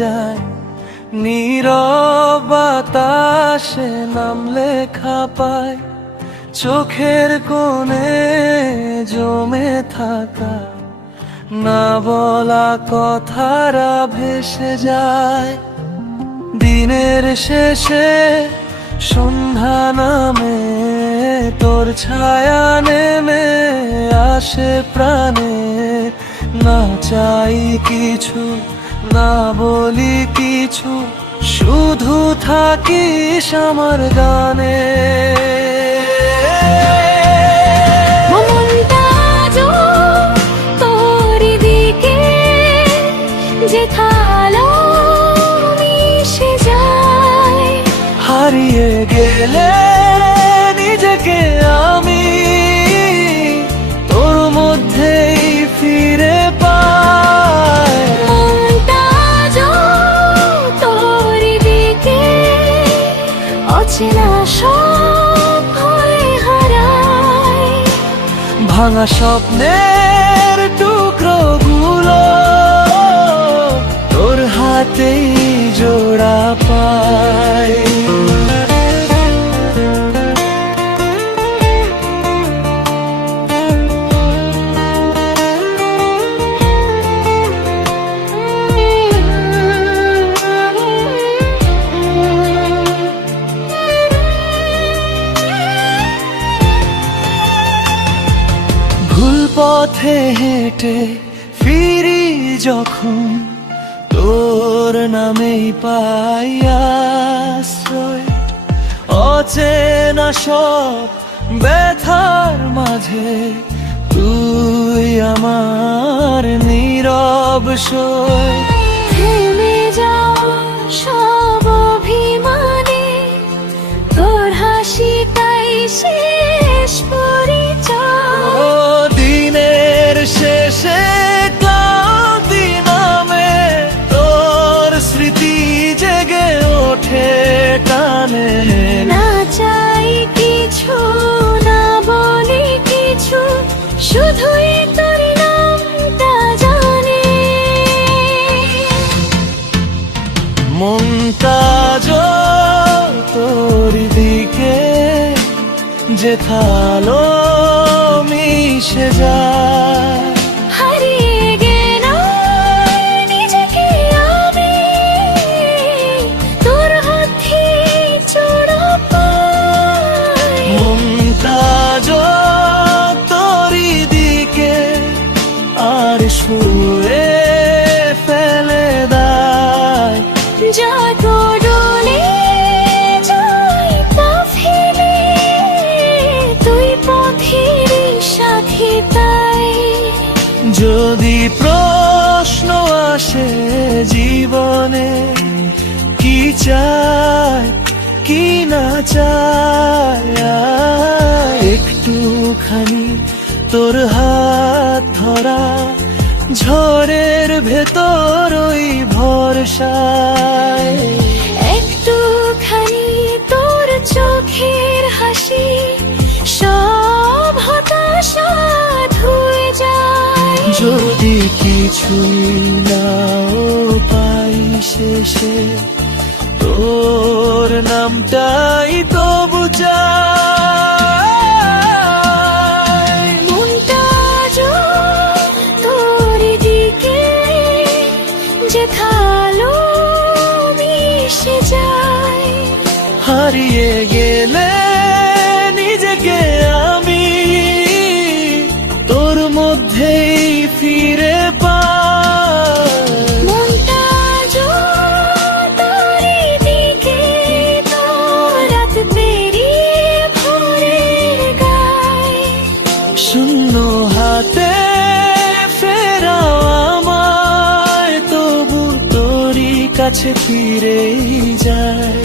যায়, নীরব বাতাসে নাম লেখা পায়, চোখের কোণে জমে থাকা না বলা কথারা ভেসে যায়। দিনের শেষে সন্ধ্যা নামে, তোর ছায়া নেমে আসে প্রাণে। না চাই কিছু, না বলি কিছু, শুধু থাকিস আমার গানে। তোর দিকে যেথালো মিশে যায়, হারিয়ে গেলে নিজেকে আমি তোর মধ্যেই ফিরে পাই। তোর দিকে অচেনা সব হয়ে হারায়, ভাঙা স্বপ্নের টুকরো গুলো তোর হাতেই জোড়া পায়। ভুল পথে হেঁটে ফিরি যখন, তোর নামেই পাই আশ্রয়। অচেনা সব ব্যথার মাঝে তুই আমার নীরব সই। থেমে যাওয়া সব অভিমানে তোর হাসিটাই শেষ পরিচয়। ও দিনের শেষে ক্লান্তি নামে, তোর স্মৃতি জেগে ওঠে টানে। না চাই কিছু, না বলি কিছু, শুধুই তোর নামটা জানে। মনটা তোর দিকে যেথালো মিশে যায়, হারিয়ে গেলাম নিজেকে আমি তোর হাতে জোড়া পাই। মনটা তোরই দিকে আর শুয়ে ফেলে দেয়। যত ডোলে যাই পা ফেলে, তুই পথের সাথী তাই। যদি প্রশ্ন আসে জীবনে, কি চাই কি না চাই, একটুখানি তোর হাত ধরা, ঝড়ের ভেতর ওই ভরসায়। একটুখানি তোর চোখের হাসি, সব হতাশা ধুয়ে যায়। যদি কিছুই নাও পাই শেষে, তোর নামটাই তবু চাই। মনটা তোর দিকে যেথালো মিশে যায়, হারিয়ে গেলে নিজেকে আমি তোর মধ্যেই ফিরে পাই। মনটা তোর দিকে, তোর রাত পেরিয়ে ভোরের গায়। শূন্য হাতে ফেরাও আমায়, তবু তোরই কাছে ফিরেই যায়।